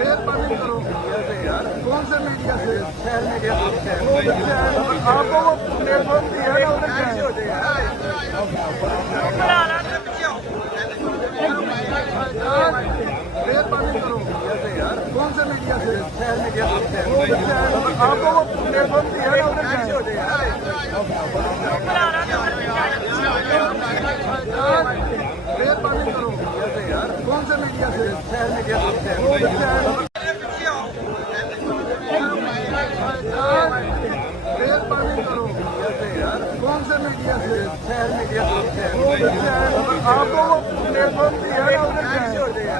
मेहरबानी करो यार, कौन से मीडिया से? शहर मीडिया से। आपको वो प्लेटफॉर्म दिया है ना, उधर कैसे हो जाए मेहरबानी करो यार, कौन से मीडिया से? शहर मीडिया से। आपको वो प्लेटफॉर्म दिया है ना, उधर कैसे हो जाए मेहरबानी करो यार, कौन से मीडिया से? शहर मीडिया से। मेहरबानी करो यार, कौन से मीडिया से? शहर मीडिया से। आपको वो प्लेटफॉर्म दिया है ना, उधर कैसे हो जाए